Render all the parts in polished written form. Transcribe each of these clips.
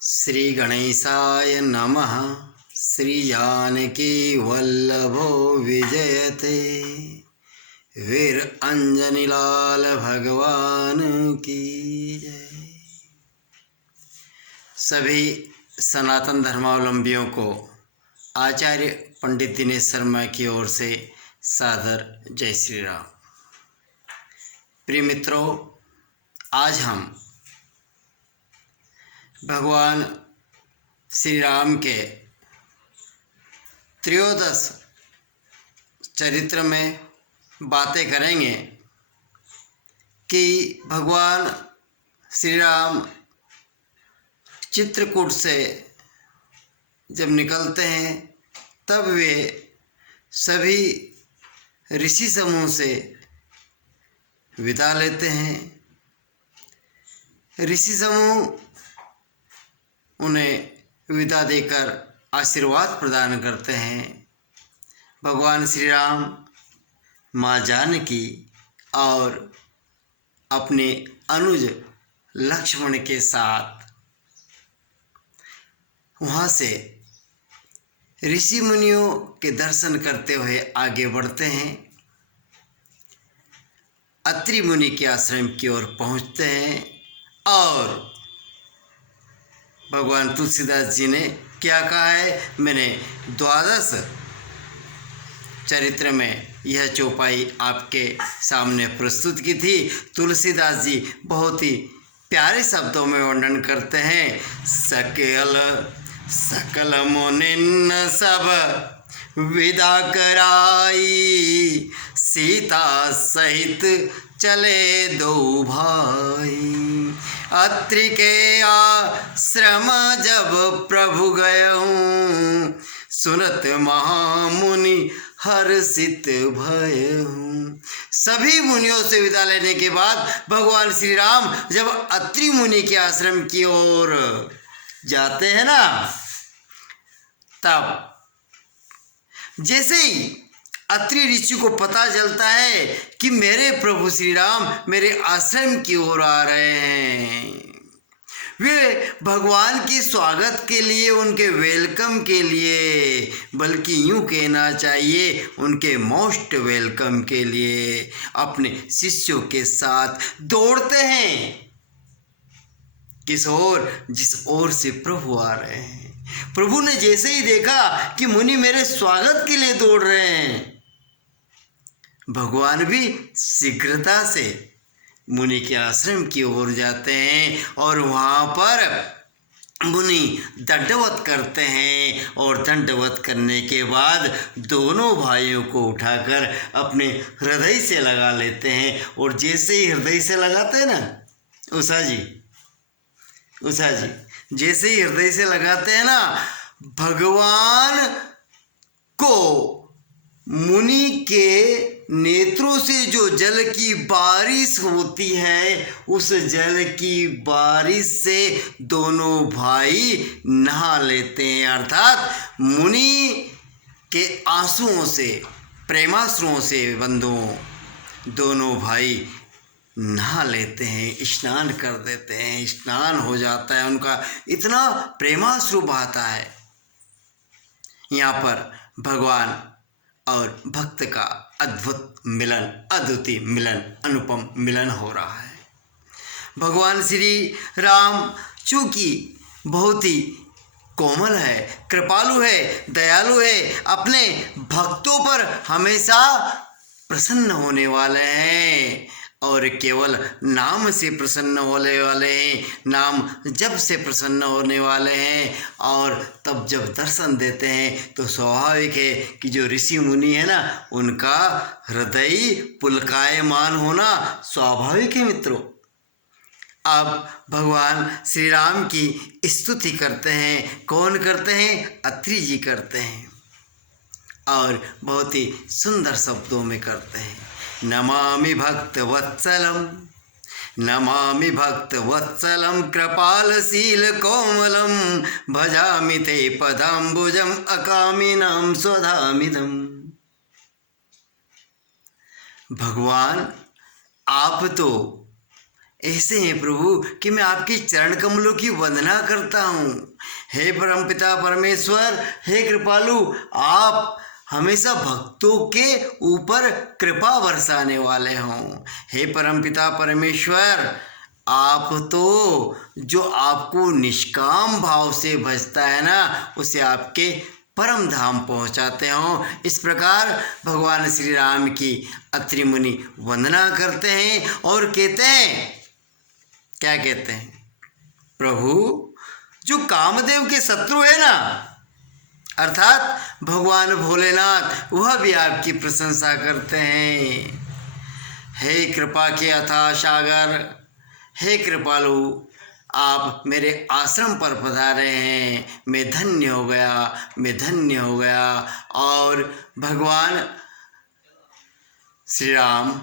श्री गणेशाय नमः। श्री जानकी वल्लभो विजयते। वीर अंजनी लाल भगवान की जय। सभी सनातन धर्मावलंबियों को आचार्य पंडित दिनेश शर्मा की ओर से सादर जय श्री राम। प्रिय मित्रों, आज हम भगवान श्री राम के त्रयोदश चरित्र में बातें करेंगे कि भगवान श्री राम चित्रकूट से जब निकलते हैं तब वे सभी ऋषि समूह से विदा लेते हैं। ऋषि समूह उन्हें विदा देकर आशीर्वाद प्रदान करते हैं। भगवान श्री राम, माँ जानकी और अपने अनुज लक्ष्मण के साथ वहाँ से ऋषि मुनियों के दर्शन करते हुए आगे बढ़ते हैं। अत्रि मुनि के आश्रम की ओर पहुँचते हैं और भगवान तुलसीदास जी ने क्या कहा है, मैंने द्वादश चरित्र में यह चौपाई आपके सामने प्रस्तुत की थी। तुलसीदास जी बहुत ही प्यारे शब्दों में वर्णन करते हैं। सकल मुनिन सब विदा कराई, सीता सहित चले दो भाई। अत्रि के आश्रम जब प्रभु गयऊँ, सुनत महामुनि हर्षित भयऊँ। सभी मुनियों से विदा लेने के बाद भगवान श्री राम जब अत्रि मुनि के आश्रम की ओर जाते हैं ना, तब जैसे ही अत्रि ऋषि को पता चलता है कि मेरे प्रभु श्री राम मेरे आश्रम की ओर आ रहे हैं, वे भगवान के स्वागत के लिए, उनके वेलकम के लिए, बल्कि यूँ कहना चाहिए उनके मोस्ट वेलकम के लिए अपने शिष्यों के साथ दौड़ते हैं। किस ओर? जिस ओर से प्रभु आ रहे हैं। प्रभु ने जैसे ही देखा कि मुनि मेरे स्वागत के लिए दौड़ रहे हैं, भगवान भी शीघ्रता से मुनि के आश्रम की ओर जाते हैं और वहाँ पर मुनि दंडवत करते हैं और दंडवत करने के बाद दोनों भाइयों को उठाकर अपने हृदय से लगा लेते हैं। और जैसे ही हृदय से लगाते हैं ना उषा जी, जैसे ही हृदय से लगाते हैं ना, भगवान को मुनि के नेत्रों से जो जल की बारिश होती है, उस जल की बारिश से दोनों भाई नहा लेते हैं। अर्थात मुनि के आंसुओं से, प्रेमाश्रुओं से बंधुओं दोनों भाई नहा लेते हैं, स्नान कर देते हैं। स्नान हो जाता है उनका, इतना प्रेमाश्रु बहता है। यहाँ पर भगवान और भक्त का अद्भुत मिलन, अद्वितीय मिलन, अनुपम मिलन हो रहा है। भगवान श्री राम चूँकि बहुत ही कोमल है, कृपालु है, दयालु है, अपने भक्तों पर हमेशा प्रसन्न होने वाले हैं और केवल नाम से प्रसन्न होने वाले हैं, नाम जब से प्रसन्न होने वाले हैं। और तब जब दर्शन देते हैं तो स्वाभाविक है कि जो ऋषि मुनि है ना, उनका हृदय पुलकायमान होना स्वाभाविक है। मित्रों, अब भगवान श्री राम की स्तुति करते हैं। कौन करते हैं? अत्रि जी करते हैं और बहुत ही सुंदर शब्दों में करते हैं। नमामि भक्तवत्सलं कृपालशील कोमलं, भजामि ते पदाम्बुजं अकामिनां स्वधामिदम्। भगवान, आप तो ऐसे हैं प्रभु कि मैं आपके चरण कमलों की वंदना करता हूँ। हे परमपिता परमेश्वर, हे कृपालु, आप हमेशा भक्तों के ऊपर कृपा बरसाने वाले हों। हे परमपिता परमेश्वर, आप तो जो आपको निष्काम भाव से भजता है ना, उसे आपके परम धाम पहुंचाते हों। इस प्रकार भगवान श्री राम की अत्रि मुनि वंदना करते हैं और कहते हैं, क्या कहते हैं, प्रभु जो कामदेव के शत्रु है ना, अर्थात भगवान भोलेनाथ, वह भी आपकी प्रशंसा करते हैं। हे कृपा के अथाह सागर, हे कृपालु, आप मेरे आश्रम पर पधारे हैं, मैं धन्य हो गया, मैं धन्य हो गया। और भगवान श्री राम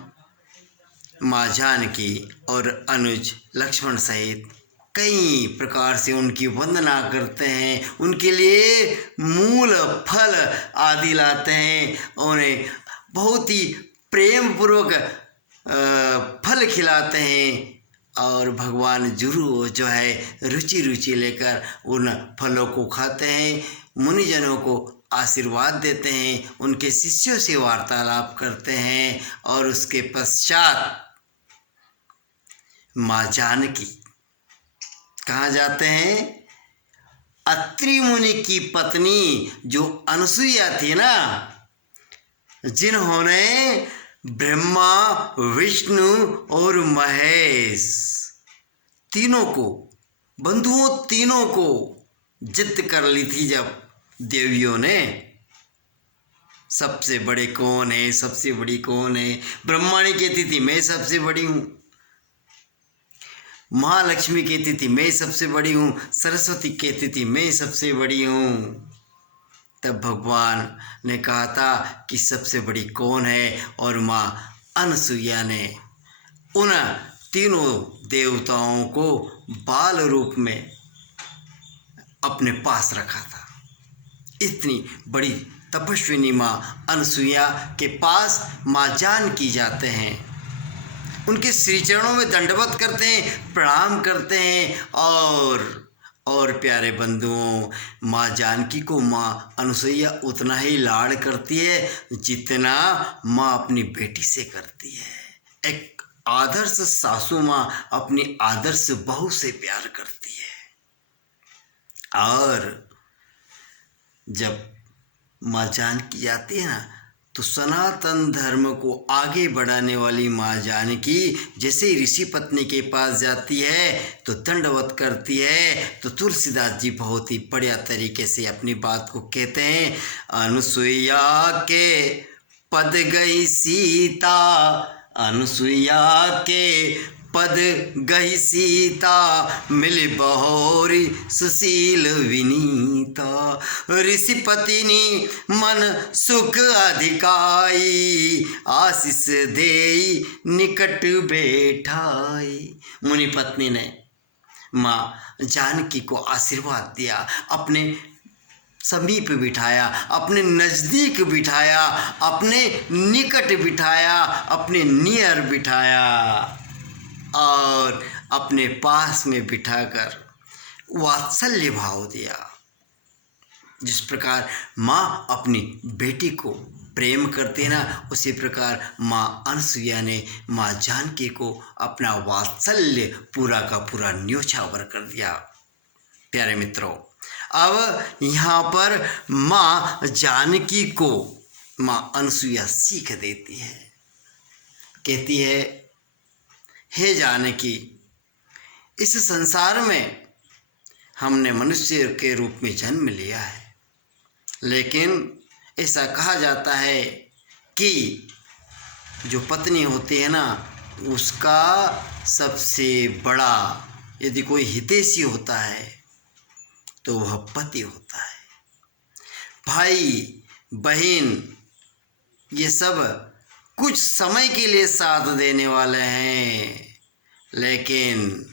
माँ जानकी और अनुज लक्ष्मण सहित कई प्रकार से उनकी वंदना करते हैं, उनके लिए मूल फल आदि लाते हैं, उन्हें बहुत ही प्रेम पूर्वक फल खिलाते हैं और भगवान जरूर जो है रुचि रुचि लेकर उन फलों को खाते हैं, मुनिजनों को आशीर्वाद देते हैं, उनके शिष्यों से वार्तालाप करते हैं। और उसके पश्चात माँ जानकी कहाँ जाते हैं? अत्रि मुनि की पत्नी जो अनसुईया थी ना, जिन्होंने ब्रह्मा, विष्णु और महेश तीनों को, बंधुओं तीनों को जिद कर ली थी जब देवियों ने, सबसे बड़े कौन है, सबसे बड़ी कौन है। ब्रह्माणी कहती थी मैं सबसे बड़ी हूँ, महालक्ष्मी कहती थी मैं सबसे बड़ी हूँ, सरस्वती कहती थी मैं सबसे बड़ी हूँ। तब भगवान ने कहा था कि सबसे बड़ी कौन है, और माँ अनसुईया ने उन तीनों देवताओं को बाल रूप में अपने पास रखा था। इतनी बड़ी तपस्विनी माँ अनसुईया के पास माँ जानकी जाते हैं, उनके श्री चरणों में दंडवत करते हैं, प्रणाम करते हैं। और प्यारे बंधुओं, माँ जानकी को माँ अनसुईया उतना ही लाड़ करती है जितना माँ अपनी बेटी से करती है। एक आदर्श सासू माँ अपनी आदर्श बहू से प्यार करती है। और जब माँ जानकी जाती है ना, तो सनातन धर्म को आगे बढ़ाने वाली माँ जानकी जैसे ही ऋषि पत्नी के पास जाती है तो दंडवत करती है। तो तुलसीदास जी बहुत ही बढ़िया तरीके से अपनी बात को कहते हैं, अनुसुईया के पद गई सीता, अनुसुईया के पद गई सीता, मिल बहोरी सुशील विनीता, ऋषिपतिनी मन सुख अधिकाई, आशीष देई निकट बैठाई। मुनि पत्नी ने माँ जानकी को आशीर्वाद दिया, अपने समीप बिठाया, अपने नज़दीक बिठाया, अपने निकट बिठाया, अपने नियर बिठाया और अपने पास में बिठाकर वात्सल्य भाव दिया। जिस प्रकार माँ अपनी बेटी को प्रेम करती है ना, उसी प्रकार माँ अनसुईया ने माँ जानकी को अपना वात्सल्य पूरा का पूरा न्योछावर कर दिया। प्यारे मित्रों, अब यहाँ पर माँ जानकी को माँ अनसुईया सीख देती है, कहती है, हे जानकी, इस संसार में हमने मनुष्य के रूप में जन्म लिया है, लेकिन ऐसा कहा जाता है कि जो पत्नी होती है ना, उसका सबसे बड़ा यदि कोई हितैषी होता है तो वह पति होता है। भाई बहन ये सब कुछ समय के लिए साथ देने वाले हैं, लेकिन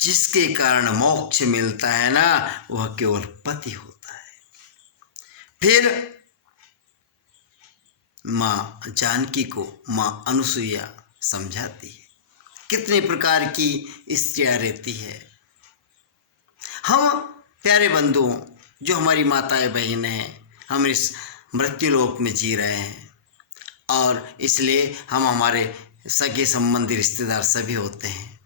जिसके कारण मोक्ष मिलता है ना, वह केवल पति होता है। फिर माँ जानकी को माँ अनसुईया समझाती है, कितने प्रकार की स्त्रियाँ रहती है। हम प्यारे बंधुओं, जो हमारी माताएं बहनें हैं, हम इस मृत्युलोक में जी रहे हैं और इसलिए हम हमारे सगे संबंधी रिश्तेदार सभी होते हैं।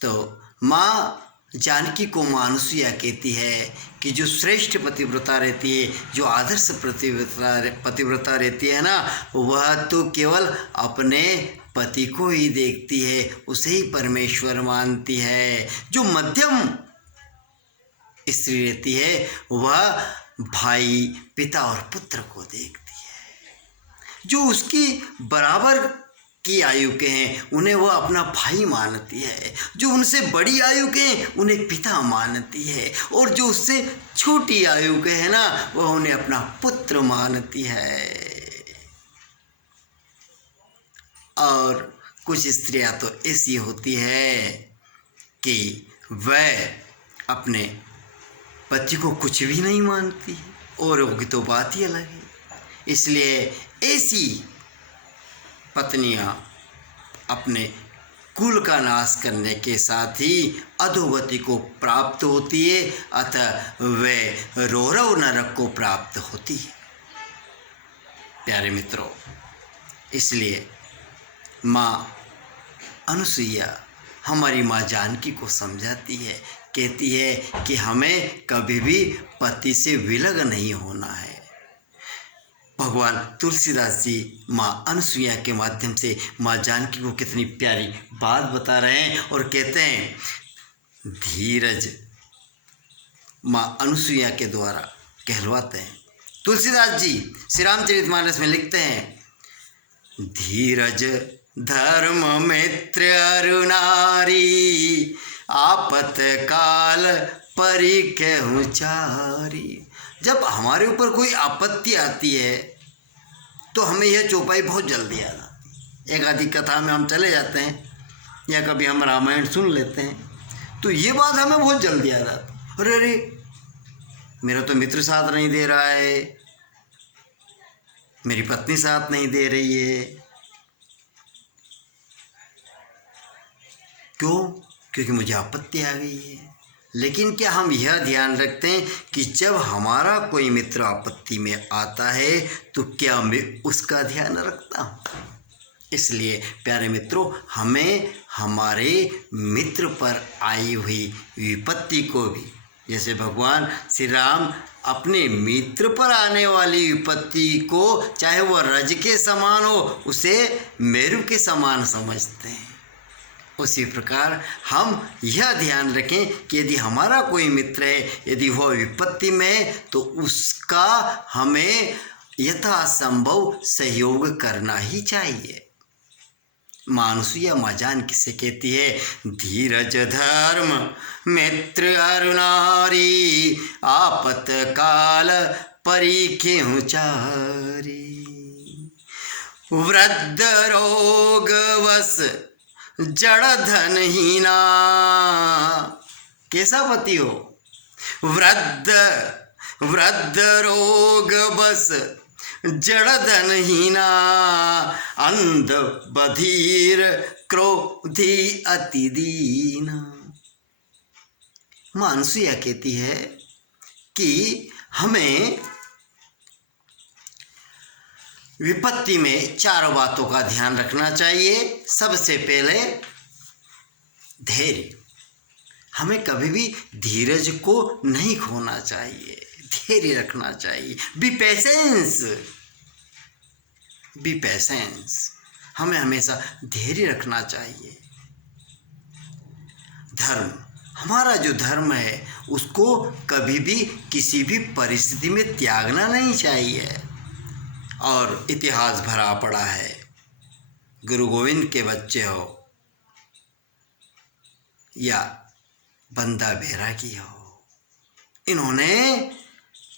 तो माँ जानकी को माँ अनुसुईया कहती है कि जो श्रेष्ठ पतिव्रता रहती है, जो आदर्श पतिव्रता रहती है ना, वह तो केवल अपने पति को ही देखती है, उसे ही परमेश्वर मानती है। जो मध्यम स्त्री रहती है वह भाई, पिता और पुत्र को देखती है। जो उसकी बराबर की आयु के हैं उन्हें वह अपना भाई मानती है, जो उनसे बड़ी आयु के हैं उन्हें पिता मानती है, और जो उससे छोटी आयु के हैं ना, वह उन्हें अपना पुत्र मानती है। और कुछ स्त्रियां तो ऐसी होती है कि वह अपने पति को कुछ भी नहीं मानती है, और होगी तो बात ही अलग है। इसलिए ऐसी पत्नियां अपने कुल का नाश करने के साथ ही अधोगति को प्राप्त होती है, अतः वे रौरव नरक को प्राप्त होती है। प्यारे मित्रों, इसलिए माँ अनुसुईया हमारी माँ जानकी को समझाती है, कहती है कि हमें कभी भी पति से विलग नहीं होना है। भगवान तुलसीदास जी माँ अनुसुईया के माध्यम से माँ जानकी को कितनी प्यारी बात बता रहे हैं, और कहते हैं धीरज माँ अनुसुईया के द्वारा कहलवाते हैं। तुलसीदास जी श्री रामचरितमानस में लिखते हैं, धीरज धर्म मित्र अरु नारी, आपत काल परिखेहु चारी। जब हमारे ऊपर कोई आपत्ति आती है तो हमें यह चौपाई बहुत जल्दी याद आती है। एक आधी कथा में हम चले जाते हैं या कभी हम रामायण सुन लेते हैं तो ये बात हमें बहुत जल्दी याद आती है, अरे अरे मेरा तो मित्र साथ नहीं दे रहा है, मेरी पत्नी साथ नहीं दे रही है, क्यों? क्योंकि मुझे आपत्ति आ गई है। लेकिन क्या हम यह ध्यान रखते हैं कि जब हमारा कोई मित्र आपत्ति में आता है तो क्या मैं उसका ध्यान रखता हूँ? इसलिए प्यारे मित्रों, हमें हमारे मित्र पर आई हुई विपत्ति को भी, जैसे भगवान श्री राम अपने मित्र पर आने वाली विपत्ति को चाहे वह रज के समान हो उसे मेरु के समान समझते हैं, उसी प्रकार हम यह ध्यान रखें कि यदि हमारा कोई मित्र है, यदि वह विपत्ति में है तो उसका हमें यथासंभव सहयोग करना ही चाहिए। माँ अनुसुईया माँ जानकी से कहती है, धीरज धर्म मित्र अरु नारी, आपत काल परिखेहु चारी। वृद्ध रोग वश जड़ धनहीना, कैसा पति हो? वृद्ध रोग बस जड़ धनहीना, अंध बधिर क्रोधी अति दीना। माँ अनुसुईया कहती है कि हमें विपत्ति में चारों बातों का ध्यान रखना चाहिए। सबसे पहले धैर्य, हमें कभी भी धीरज को नहीं खोना चाहिए, धैर्य रखना चाहिए। बी पेशेंस, हमें हमेशा धैर्य रखना चाहिए। धर्म, हमारा जो धर्म है उसको कभी भी किसी भी परिस्थिति में त्यागना नहीं चाहिए। और इतिहास भरा पड़ा है, गुरु गोविंद के बच्चे हो या बंदा बैरागी हो, इन्होंने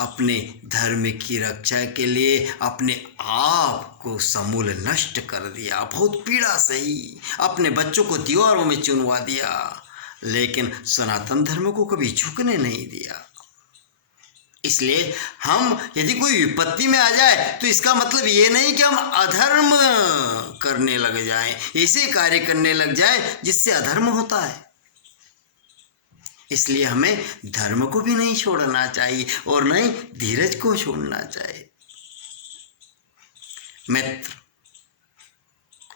अपने धर्म की रक्षा के लिए अपने आप को समूल नष्ट कर दिया, बहुत पीड़ा सही, अपने बच्चों को दीवारों में चुनवा दिया, लेकिन सनातन धर्म को कभी झुकने नहीं दिया। इसलिए हम यदि कोई विपत्ति में आ जाए तो इसका मतलब ये नहीं कि हम अधर्म करने लग जाएं, ऐसे कार्य करने लग जाएं जिससे अधर्म होता है। इसलिए हमें धर्म को भी नहीं छोड़ना चाहिए और न ही धीरज को छोड़ना चाहिए। मित्र,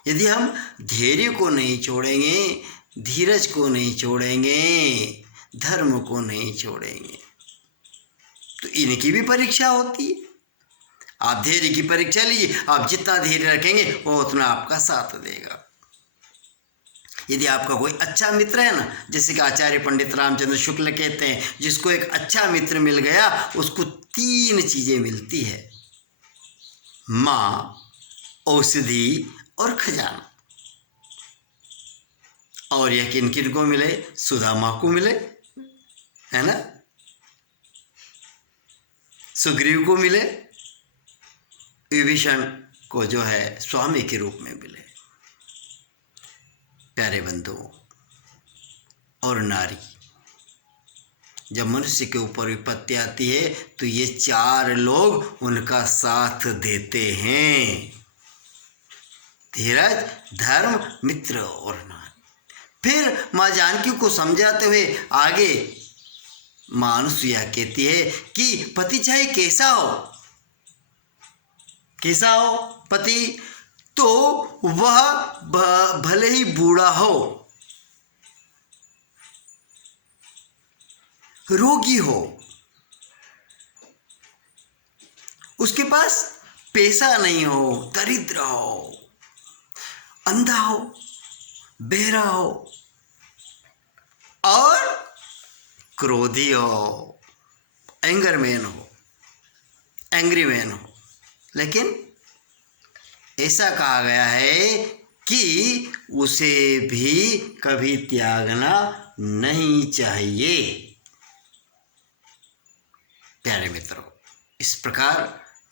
यदि हम धैर्य को नहीं छोड़ेंगे, धीरज को नहीं छोड़ेंगे, धर्म को नहीं छोड़ेंगे तो इनकी भी परीक्षा होती है। आप धैर्य की परीक्षा लीजिए, आप जितना धैर्य रखेंगे वो उतना आपका साथ देगा। यदि आपका कोई अच्छा मित्र है ना, जैसे कि आचार्य पंडित रामचंद्र शुक्ल कहते हैं, जिसको एक अच्छा मित्र मिल गया उसको 3 चीजें मिलती है, माँ, औषधि और खजाना। और यह किन किन को मिले? सुदामा को मिले, है ना, सुग्रीव को मिले, विभीषण को जो है स्वामी के रूप में मिले। प्यारे बंधुओं और नारी, जब मनुष्य के ऊपर विपत्ति आती है तो ये 4 लोग उनका साथ देते हैं, धीरज, धर्म, मित्र और नारी। फिर माँ जानकी को समझाते हुए आगे माँ अनुसुईया कहती है कि पति चाहे कैसा हो पति, तो वह भले ही बूढ़ा हो, रोगी हो, उसके पास पैसा नहीं हो, दरिद्र हो, अंधा हो, बहरा हो और क्रोधी हो, एंग्री मैन हो, लेकिन ऐसा कहा गया है कि उसे भी कभी त्यागना नहीं चाहिए। प्यारे मित्रों, इस प्रकार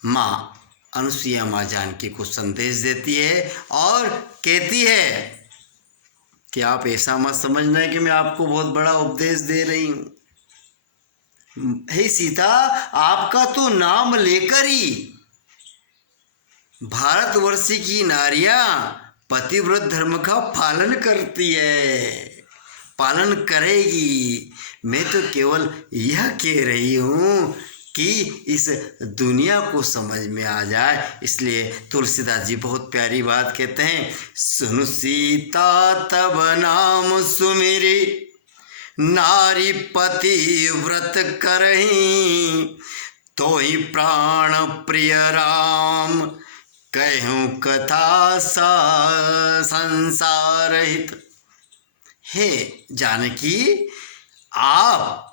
माँ अनुसुईया माँ जानकी को संदेश देती है और कहती है कि आप ऐसा मत समझना है कि मैं आपको बहुत बड़ा उपदेश दे रही हूँ। हे सीता, आपका तो नाम लेकर ही भारतवर्ष की नारियां पतिव्रत धर्म का पालन करती है, पालन करेगी। मैं तो केवल यह कह रही हूँ कि इस दुनिया को समझ में आ जाए। इसलिए तुलसीदास जी बहुत प्यारी बात कहते हैं, सुन सीता तब नाम सुमिरी, नारी पति व्रत करहीं, तो ही प्राण प्रिय राम, कहूँ कथा संसार हित। हे जानकी, आप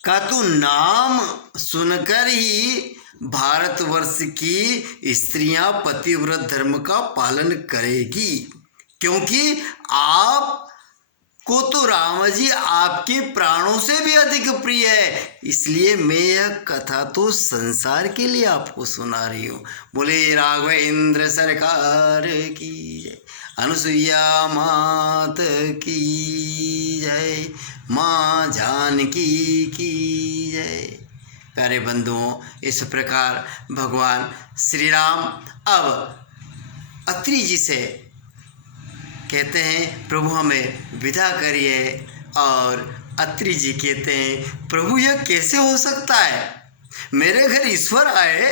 का तो नाम सुनकर ही भारतवर्ष की स्त्रियां पतिव्रत धर्म का पालन करेगी, क्योंकि आप को तो राम जी आपके प्राणों से भी अधिक प्रिय है। इसलिए मैं यह कथा तो संसार के लिए आपको सुना रही हूँ। बोले राघवेंद्र सरकार की जय, अनुसुईया मात की जय, माँ जानकी की जय। प्यारे बंधुओं, इस प्रकार भगवान श्री राम अब अत्रि जी से कहते हैं, प्रभु हमें विदा करिए। और अत्रि जी कहते हैं, प्रभु यह कैसे हो सकता है, मेरे घर ईश्वर आए।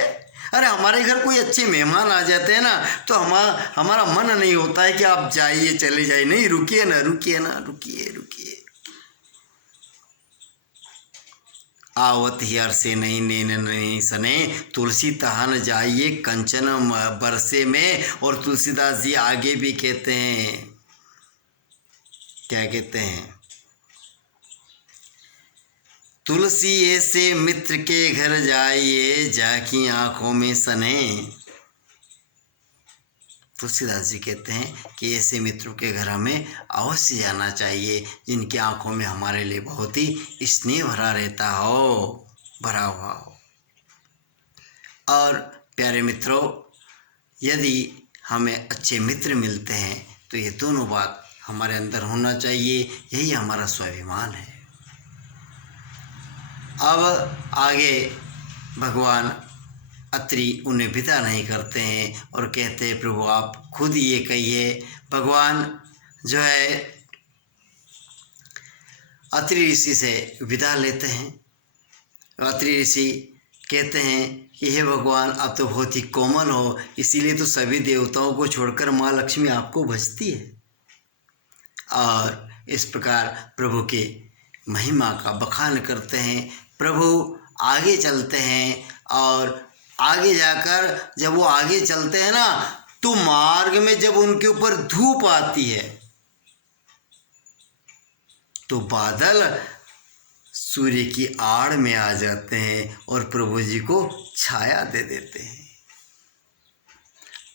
अरे हमारे घर कोई अच्छे मेहमान आ जाते हैं ना तो हमारा मन नहीं होता है कि आप जाइए, चले जाइए, नहीं, रुकिए ना, रुकिए ना, रुकिए रुकिए। आवत हियर से नहीं नैन नहीं सने, तुलसी तहन जाइए कंचन बरसे में। और तुलसीदास जी आगे भी कहते हैं, क्या कहते हैं, तुलसी ऐसे मित्र के घर जाइए, जाकी आंखों में सने। तुलसीदास जी कहते हैं कि ऐसे मित्रों के घर हमें अवश्य जाना चाहिए, जिनकी आंखों में हमारे लिए बहुत ही स्नेह भरा रहता हो, भरा हुआ हो। और प्यारे मित्रों, यदि हमें अच्छे मित्र मिलते हैं तो ये दोनों बात हमारे अंदर होना चाहिए, यही हमारा स्वाभिमान है। अब आगे भगवान अत्रि उन्हें विदा नहीं करते हैं और कहते हैं प्रभु आप खुद ये कहिए। भगवान जो है अत्रि ऋषि से विदा लेते हैं। अत्रि ऋषि कहते हैं कि हे भगवान आप तो बहुत ही कोमल हो, इसीलिए तो सभी देवताओं को छोड़कर माँ लक्ष्मी आपको भजती है। और इस प्रकार प्रभु की महिमा का बखान करते हैं। प्रभु आगे चलते हैं और आगे जाकर जब वो आगे चलते हैं ना, तो मार्ग में जब उनके ऊपर धूप आती है तो बादल सूर्य की आड़ में आ जाते हैं और प्रभु जी को छाया दे देते हैं।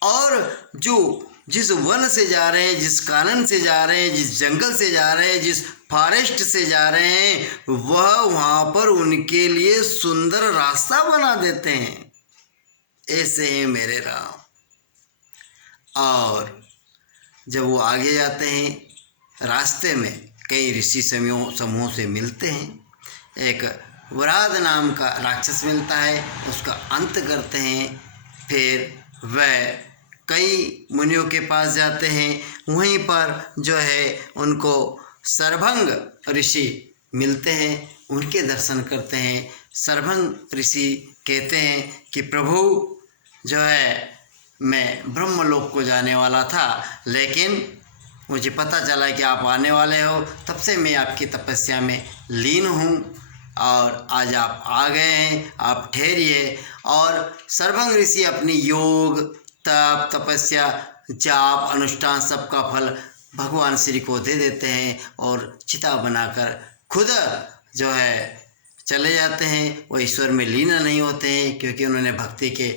और जो जिस वन से जा रहे हैं, जिस कानन से जा रहे हैं, जिस जंगल से जा रहे हैं, जिस फॉरेस्ट से जा रहे हैं, वह वहाँ पर उनके लिए सुंदर रास्ता बना देते हैं। ऐसे हैं मेरे राम। और जब वो आगे जाते हैं, रास्ते में कई ऋषि समूहों से मिलते हैं। एक वराद नाम का राक्षस मिलता है, उसका अंत करते हैं। फिर वह कई मुनियों के पास जाते हैं। वहीं पर जो है उनको सरभंग ऋषि मिलते हैं, उनके दर्शन करते हैं। सरभंग ऋषि कहते हैं कि प्रभु जो है मैं ब्रह्मलोक को जाने वाला था, लेकिन मुझे पता चला कि आप आने वाले हो, तब से मैं आपकी तपस्या में लीन हूँ और आज आप आ गए हैं, आप ठहरिए। और सरभंग ऋषि अपनी योग, तप, तपस्या, जाप, अनुष्ठान सबका फल भगवान श्री को दे देते हैं और चिता बनाकर खुद जो है चले जाते हैं। वो ईश्वर में लीन नहीं होते हैं, क्योंकि उन्होंने भक्ति के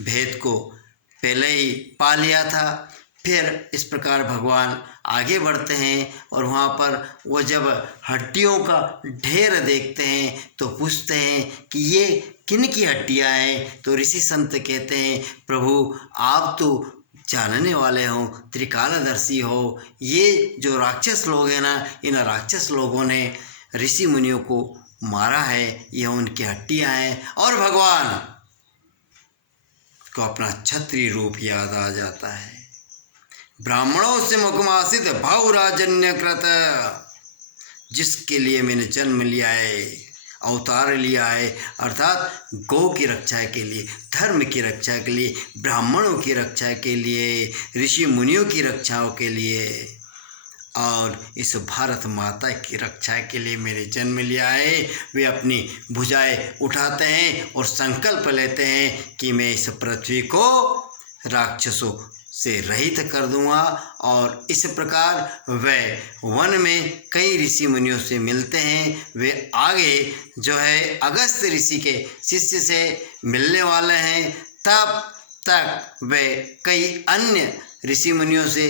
भेद को पहले ही पा लिया था। फिर इस प्रकार भगवान आगे बढ़ते हैं और वहाँ पर वो जब हड्डियों का ढेर देखते हैं तो पूछते हैं कि ये किन की हड्डियाँ हैं। तो ऋषि संत कहते हैं प्रभु आप तो जानने वाले हो, त्रिकालदर्शी हो। ये जो राक्षस लोग हैं ना, इन राक्षस लोगों ने ऋषि मुनियों को मारा है, ये उनकी हड्डियाँ हैं। और भगवान को अपना क्षत्रिय रूप याद आ जाता है। ब्राह्मणों से मुखमासित भावराजन्य कृत, जिसके लिए मैंने जन्म लिया है, अवतार लिया है, अर्थात गौ की रक्षा के लिए, धर्म की रक्षा के लिए, ब्राह्मणों की रक्षा के लिए, ऋषि मुनियों की रक्षाओं के लिए और इस भारत माता की रक्षा के लिए मैंने जन्म लिया है। वे अपनी भुजाएं उठाते हैं और संकल्प लेते हैं कि मैं इस पृथ्वी को राक्षसों से रहित कर दूंगा। और इस प्रकार वे वन में कई ऋषि मुनियों से मिलते हैं। वे आगे जो है अगस्त ऋषि के शिष्य से मिलने वाले हैं। तब तक वे कई अन्य ऋषि मुनियों से,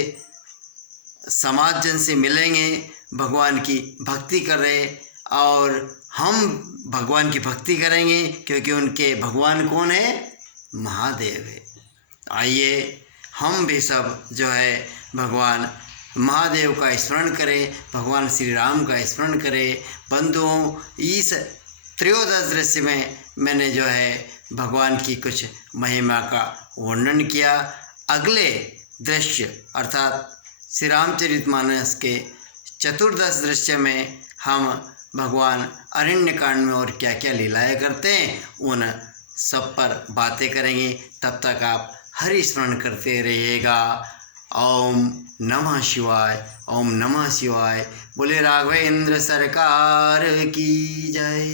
समाज जन से मिलेंगे, भगवान की भक्ति कर रहे। और हम भगवान की भक्ति करेंगे क्योंकि उनके भगवान कौन है? महादेव है। आइए हम भी सब जो है भगवान महादेव का स्मरण करें, भगवान श्री राम का स्मरण करें। बंधुओं, इस त्रयोदश दृश्य में मैंने जो है भगवान की कुछ महिमा का वर्णन किया। अगले दृश्य अर्थात श्री रामचरितमानस के चतुर्दश दृश्य में हम भगवान अरण्य कांड में और क्या क्या लीलाएं करते हैं उन सब पर बातें करेंगे। तब तक आप हरि स्मरण करते रहिएगा। ओम नमः शिवाय, ओम नमः शिवाय। बोले राघवेंद्र सरकार की जय।